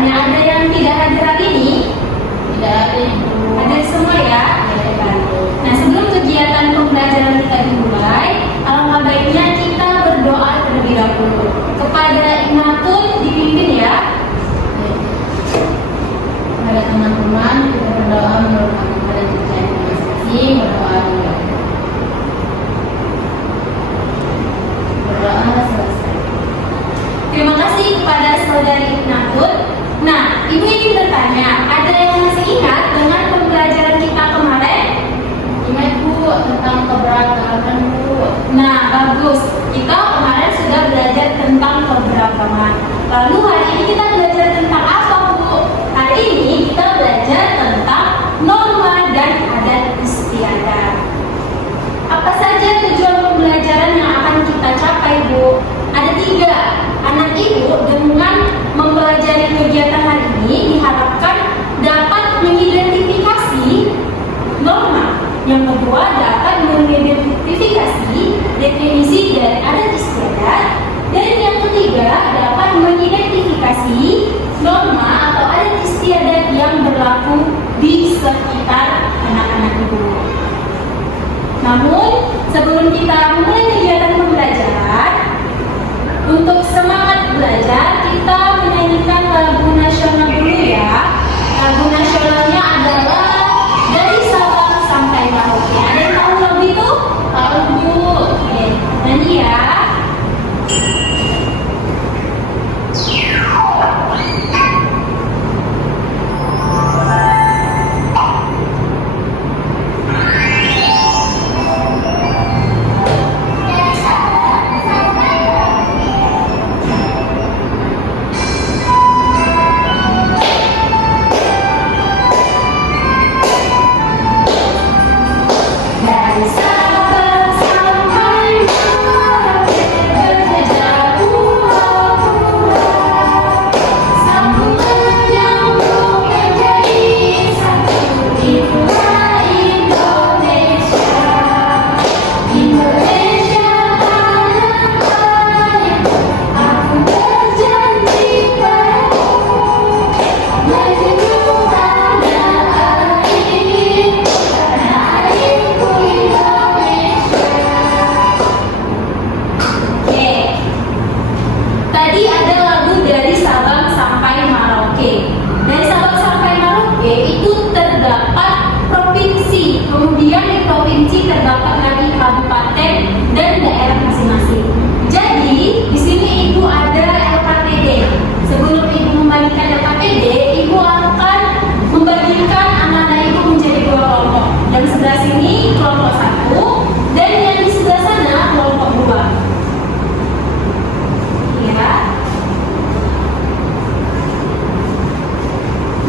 Yang ada yang tidak hadir hari ini? Tidak ada Ibu. Hadir semua ya? Nah, sebelum kegiatan pembelajaran kita dimulai, alangkah baiknya kita berdoa terlebih dahulu. Kepada Ignatul dipimpin ya. Kepada teman-teman kita berdoa menurut agama dan kepercayaan masing-masing. Berdoa dulu. Berdoa selesai. Terima kasih kepada saudari Ignatul. Nah, Ibu ingin bertanya, ada yang masih ingat dengan pembelajaran kita kemarin? Ingat Bu tentang keberagaman Bu. Nah, bagus. Kita kemarin sudah belajar tentang keberagaman. Lalu hari ini kita belajar tentang apa, Bu? Hari ini kita belajar tentang norma dan adat istiadat. Apa saja tujuan pembelajaran yang akan kita capai, Bu? Ada 3. Anak Ibu dengan mempelajari kegiatan hari ini diharapkan dapat mengidentifikasi norma. Yang kedua, dapat mengidentifikasi definisi dari adat istiadat. Dan yang ketiga, dapat mengidentifikasi norma atau adat istiadat yang berlaku di sekitar anak-anak Ibu. Namun, sebelum kita memulai kegiatan pembelajaran, untuk semangat belajar, kita menyanyikan lagu nasional dulu ya. Lagu nasionalnya adalah Dari Sabang Sampai Merauke. Ada yang tahu lagu itu? Tahu Bu. Oke, nyanyi ya. Dari Sabang sampai Merauke berjejak pulau-pulau, sambungan nyambung menjadi satu, itulah Indonesia. Indonesia tanah airku, aku berjanji padamu, menjunjung tanah air, tanah airku Indonesia. Oke, tadi ada lagu Dari Sabang Sampai Merauke. Dari Sabang sampai Merauke itu terdapat provinsi, kemudian di provinsi terdapat lagi kabupaten dan daerah masing-masing. Jadi di sini Ibu ada LKPD. Sebelum Ibu membagikan LKPD, Ibu akan membagikan anak-anak Ibu menjadi 2 kelompok. Yang sebelah sini kelompok 1 dan yang di sebelah sana kelompok 2. Ya.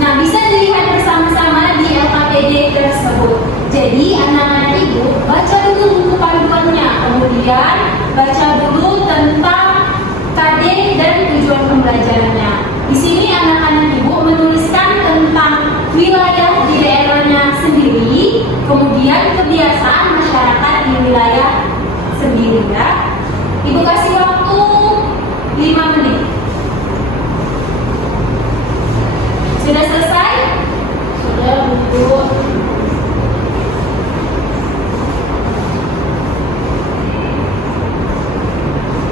Nah, bisa dilihat bersama-sama di LKPD tersebut. Jadi, anak-anak Ibu baca dulu buku panduannya, kemudian baca dulu tentang KD dan tujuan pembelajarannya. Di sini anak-anak Ibu menuliskan tentang wilayah di daerahnya sendiri, kemudian kebiasaan masyarakat di wilayah sendiri ya. Ibu kasih waktu 5 menit. Sudah selesai? Sudah Bu.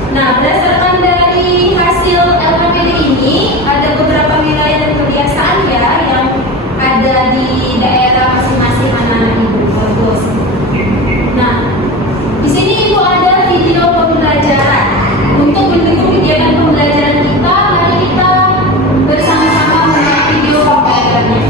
Nah, berdasarkan dari hasil LKPD ini, ada beberapa wilayah dan kebiasaan ya yang ada di daerah masing-masing anak-anak Ibu. Bagus. Nah, di sini Ibu ada video pembelajaran. Untuk mendukung kegiatan pembelajaran kita, mari kita bersama-sama menonton video pembelajarannya.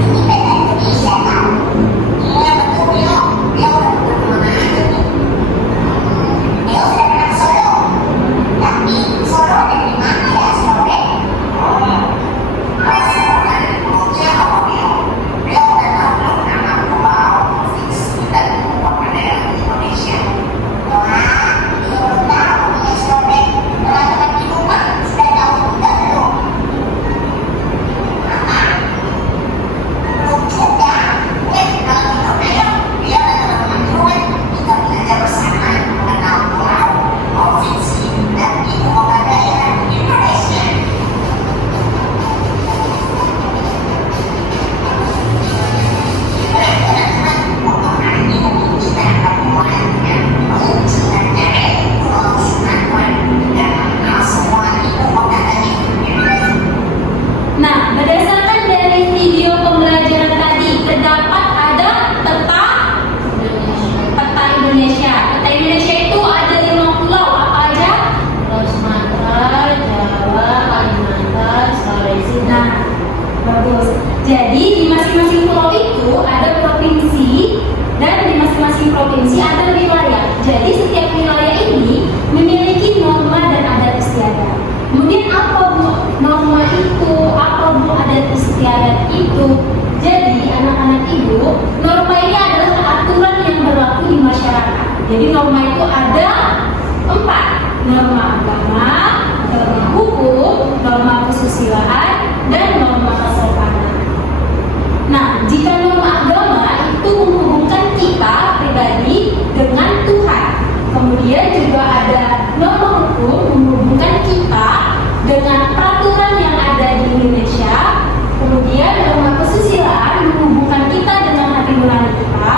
itu. Jadi anak-anak ibu, norma ini adalah aturan yang berlaku di masyarakat. Jadi norma itu ada 4, norma agama, norma hukum, norma kesusilaan, dan norma kesopanan. Nah, jika norma agama itu menghubungkan kita pribadi dengan Tuhan. Kemudian juga ada norma hukum menghubungkan kita dengan peraturan yang ada di Indonesia. Kemudian norma kesusilaan menghubungkan kita dengan hati nurani kita.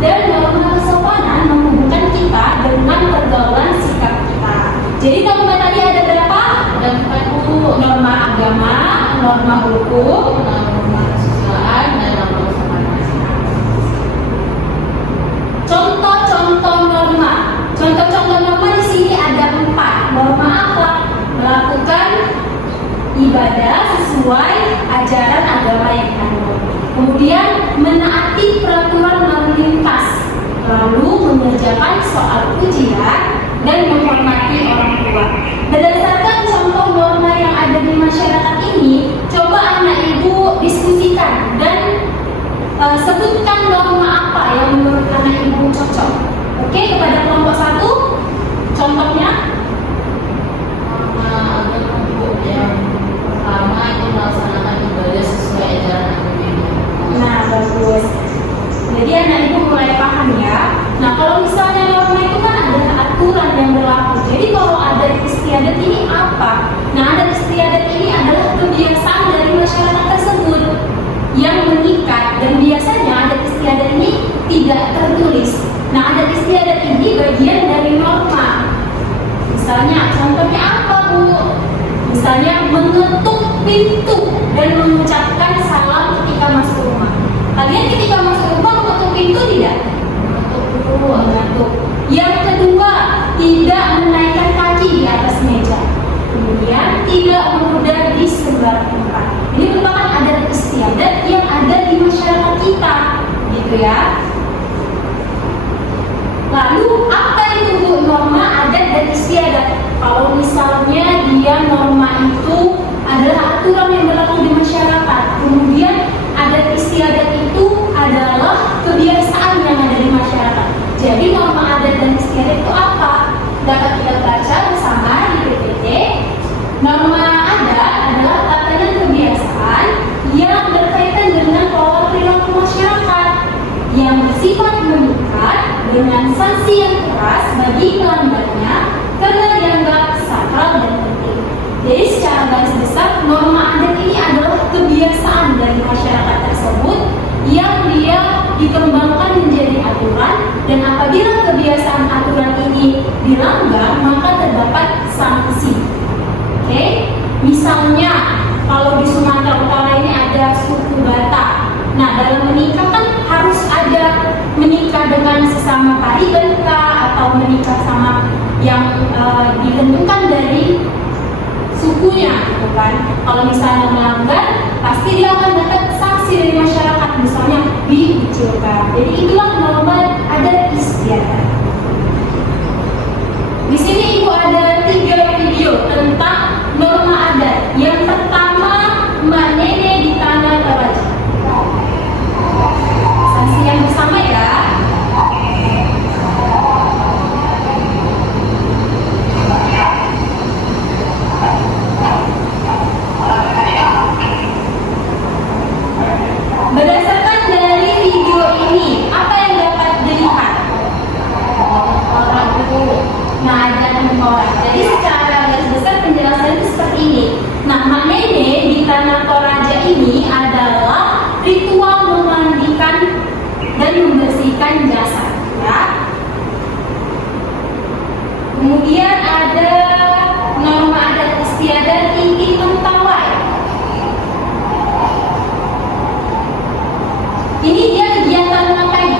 Dan norma kesopanan menghubungkan kita dengan pergaulan sikap kita. Jadi norma tadi ada berapa? Ada 4 Norma agama, norma hukum, norma kesusilaan dan norma kesopanan. Contoh-contoh norma. Contoh-contoh norma di sini ada 4. Norma akhlak, melakukan ibadah sesuai ajaran agama yang ada. Kemudian menaati peraturan lalu lintas, lalu mengerjakan soal ujian dan menghormati orang tua. Berdasarkan contoh norma yang ada di masyarakat ini, coba anak ibu diskusikan dan sebutkan norma apa yang menurut anak ibu cocok. Oke, kepada kelompok 1, contohnya Norma agama yang pertama itu melaksanakan ibadah sesuai ajaran agama. nah bagus. Jadi anak ibu mulai paham ya. Nah kalau misalnya norma itu kan ada aturan yang berlaku. Jadi kalau adat istiadat ini apa? Nah adat istiadat ini adalah kebiasaan dari masyarakat tersebut yang mengikat, dan biasanya adat istiadat ini tidak tertulis. Nah adat istiadat ini bagian dari norma. Misalnya contohnya apa Bu? Misalnya mengetuk pintu dan mengucapkan salam ketika masuk rumah. Kalian ketika masuk rumah mengetuk pintu tidak? Mengetuk. Yang kedua, tidak menaikkan kaki di atas meja. Kemudian tidak memudar di sebelah tempat. Ini merupakan adat istiadat yang ada di masyarakat kita, gitu ya. Lalu apa itu Bu norma adat dan istiadat? Kalau misalnya dia norma itu adalah aturan yang berlaku di masyarakat, kemudian adat istiadat itu adalah kebiasaan yang ada di masyarakat. Jadi norma adat dan istiadat itu apa? Dapat kita baca bersama di PPT. Norma adat adalah tatanan kebiasaan yang berkaitan dengan pola perilaku masyarakat yang bersifat mengikat dengan sanksi yang keras bagi pelanggarnya karena dianggap sakral dan penting. Jadi secara garis besar norma adat ini adalah kebiasaan dari masyarakat tersebut yang dia dikembangkan menjadi aturan, dan apabila kebiasaan aturan ini dilanggar maka terdapat sanksi. Oke? Misalnya kalau di Sumatera Utara ini ada suku Batak. Nah dalam menikah kan harus ada menikah dengan sesama karibanka atau menikah sama yang ditentukan dari sukunya, gitu kan. Kalau misalnya melanggar, pasti dia akan dapat sanksi dari masyarakat, misalnya dikucilkan. Jadi itulah norma adat istiadat. Di sini ibu ada 3 video tentang norma adat. Yang pertama, Mbak Nene di Tanah Toraja. Saksikan bersama ya. Berdasarkan dari video ini, apa yang dapat dilihat? Orang itu Nah, ada orang. Jadi secara garis besar penjelasan itu seperti ini. Nah, Mak Nene di Tanah Toraja ini adalah ritual memandikan dan membersihkan jasad, ya. Kemudian ada norma adat istiadat tinggi Mentawai. Ini dia kegiatan ngapain?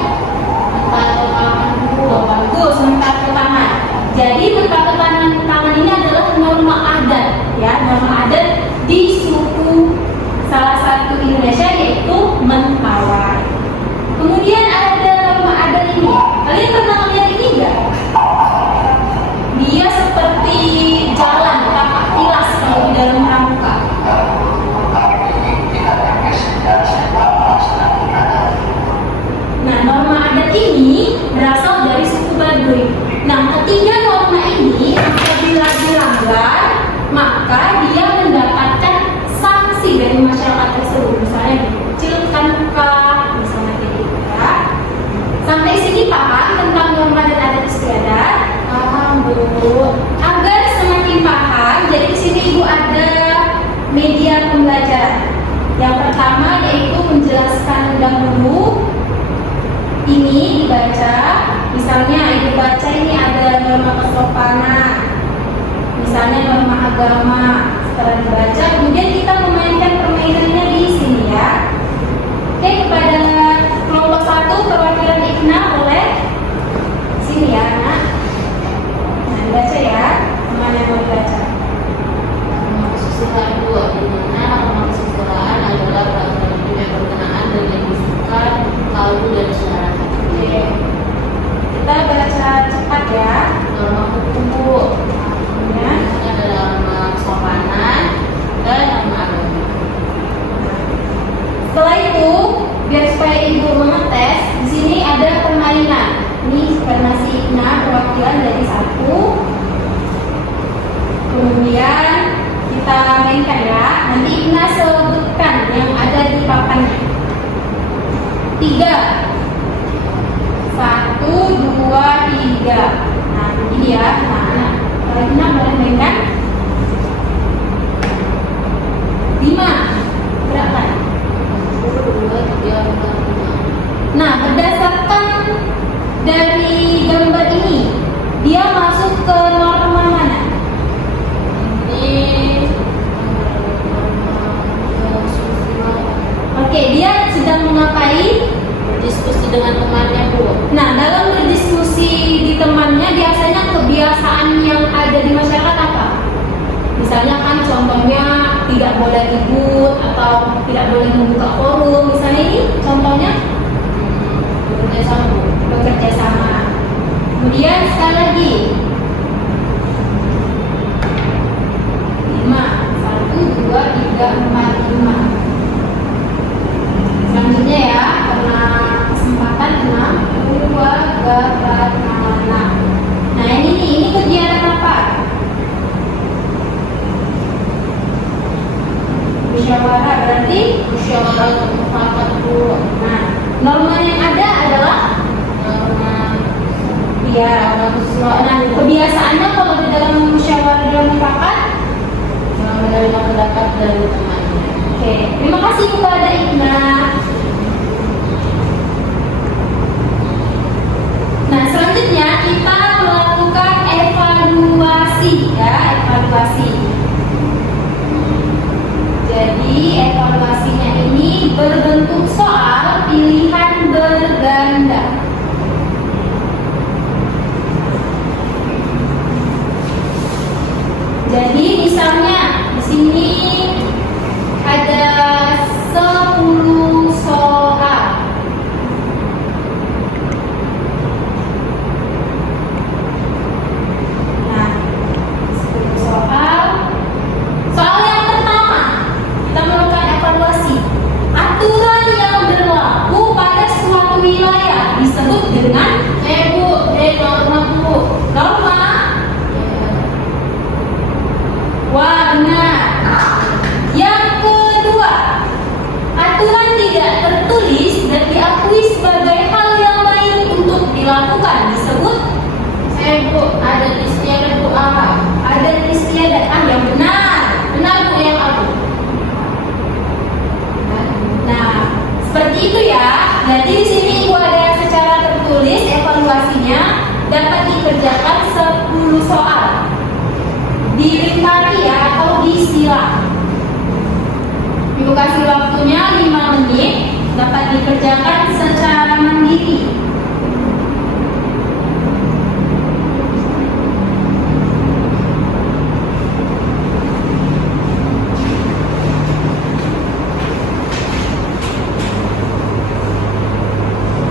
mental tangan dulu. Oh, bagus, mental tangan. Jadi mental tangan ini adalah norma adat, ya, norma adat di suku salah satu Indonesia yaitu Mentawai. Kemudian ada norma adat ini. Kalian pernah lihat ini enggak? Dia seperti jalan tapak tilas kalau di dalam pramuka. Nah, ketiga norma ini apabila dilanggar, maka dia mendapatkan sanksi dari masyarakat tersebut. Misalnya dikucilkan kah, misalnya kayak gitu ya. Sampai sini paham tentang norma dan adat istiadat? Paham, Bu. Agar semakin paham, jadi di sini Ibu ada media pembelajaran. Yang pertama yaitu menjelaskan dahulu. Ini dibaca, misalnya Ibu baca ini ada norma kesopanan, misalnya norma agama. Setelah dibaca, kemudian kita memainkan permainannya di sini ya. Oke, kepada kelompok 1 perwakilan IKNA oleh sini ya, Nak. Nah, dibaca ya, mana yang mau dibaca? Norma kesusilaan, Bu. Artinya norma kesusilaan adalah peraturan hukum yang berkenaan dengan yang disebutkan tahu dari masyarakat. Oke, kita baca cepat ya. Norma hukum, Bu. Ya. Ini adalah norma kesopanan dan norma agama. Setelah itu, biar supaya Ibu mengetes, di sini ada permainan. Ini karena si IKNA perwakilan dari 1. Kemudian kita mainkan ya. Nanti IKNA sebutkan yang ada di papannya. 3. 1, 2, 3. Nah, ini ya. Nah, IKNA boleh mainkan. 5. Berapa? Nah, berdasarkan dari gambar ini, dia masuk ke norma mana? Ini Oke, dia sedang mengapai? berdiskusi dengan temannya, Bu. Nah, dalam berdiskusi di temannya, biasanya kebiasaan yang ada di masyarakat apa? Misalnya kan contohnya tidak boleh ribut atau tidak boleh membuka forum. Misalnya ini contohnya Bekerja sama, Bu. bekerja sama. Kemudian sekali lagi 5. 1, 2, 3, 4, 5. Selanjutnya ya, karena kesempatan 6, 2, 3, 4, 5, 6. Nah ini kegiatan apa? Musyawarah, berarti Musyawarah untuk mufakat, Bu. nah, norma yang ada adalah Norma ya, nah, kebiasaannya kalau di dalam musyawarah dan mufakat. menerima pendapat dari temannya. Oke, terima kasih kepada IKNA. Nah, selanjutnya kita melakukan evaluasi ya, evaluasi. Jadi evaluasinya ini berbentuk soal pilihan berganda. Jadi misalnya di sini ada 10 soal. Nah, 10 soal. Soal yang pertama, kita melakukan evaluasi. Aturan yang berlaku pada suatu wilayah disebut dengan norma, Bu. norma. Wah, benar. Yang kedua, aturan tidak tertulis dan diakui sebagai hal yang lain untuk dilakukan disebut Bu. Ada istiadat, Bu. adat istiadat. Yang benar. Benar, Bu, yang A, Bu. Nah, seperti itu ya. Jadi di sini Ibu ada secara tertulis evaluasinya dapat dikerjakan 10 soal. Di lemari ya atau di sila. Ibu kasih waktunya 5 menit, dapat dikerjakan secara mandiri.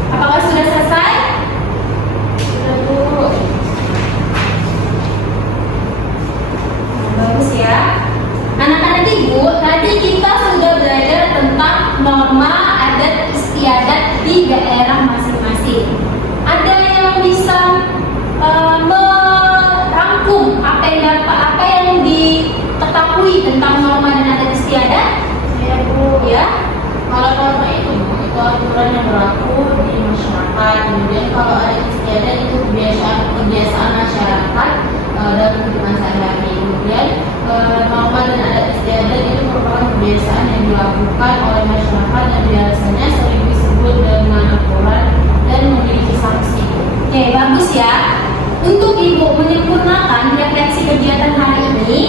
Apakah sudah selesai? Sudah, Bu. Bagus ya. Anak-anak Ibu, tadi kita sudah belajar tentang norma adat istiadat di daerah masing-masing. Ada yang bisa ketahui tentang norma dan adat istiadat? Saya Bu, Ya. kalau norma itu aturan yang berlaku di masyarakat. Kemudian kalau ada istiadat itu kebiasaan masyarakat dalam kehidupan sehari-hari. Kemudian norma dan adat istiadat itu merupakan kebiasaan yang dilakukan oleh masyarakat dan biasanya sering disebut dengan aturan dan memiliki sanksi. Oke, bagus ya. Untuk Ibu menyempurnakan refleksi kegiatan hari ini,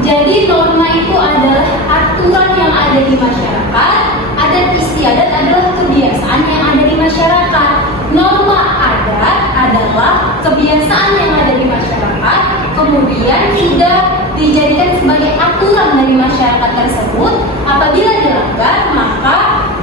jadi norma itu adalah aturan yang ada di masyarakat, adat istiadat adalah kebiasaan yang ada di masyarakat. Norma adat adalah kebiasaan yang ada di masyarakat, kemudian tidak dijadikan sebagai aturan dari masyarakat tersebut. Apabila dilanggar, maka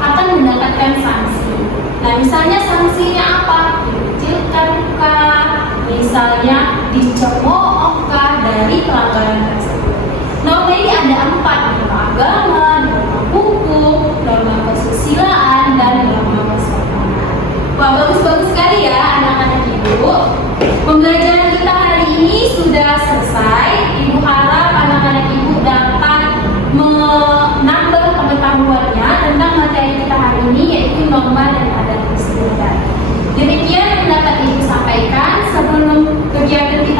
akan mendapatkan sanksi. Nah, misalnya sanksinya apa? Dikucilkan kah? Misalnya dicemoohkah dari pelanggaran tersebut? Norma ini ada 4, norma agama, norma hukum, norma kesusilaan, dan norma kesopanan. Wah, bagus-bagus sekali ya anak-anak Ibu. Pembelajaran kita hari ini sudah selesai. Ibu harap anak-anak Ibu dapat menambah pengetahuannya tentang materi kita hari ini, yaitu norma dan adat istiadat. Demikian yang dapat Ibu sampaikan. Sebelum kegiatan kita